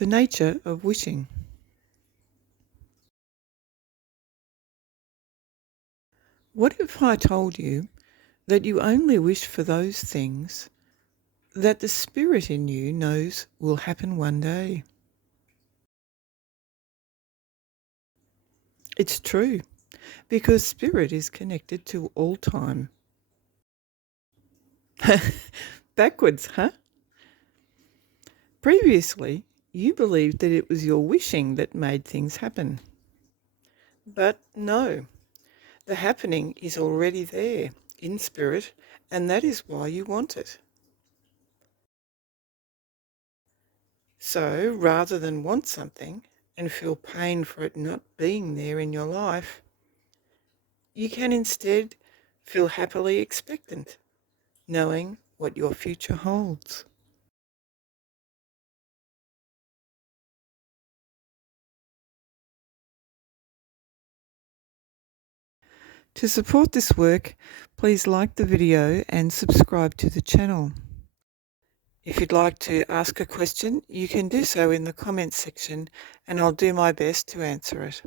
The nature of wishing. What if I told you that you only wish for those things that the spirit in you knows will happen one day? It's true, because spirit is connected to all time. Backwards, huh? Previously, you believed that it was your wishing that made things happen. But no, the happening is already there in spirit, and that is why you want it. So rather than want something and feel pain for it not being there in your life, you can instead feel happily expectant, knowing what your future holds. To support this work, please like the video and subscribe to the channel. If you'd like to ask a question, you can do so in the comments section and I'll do my best to answer it.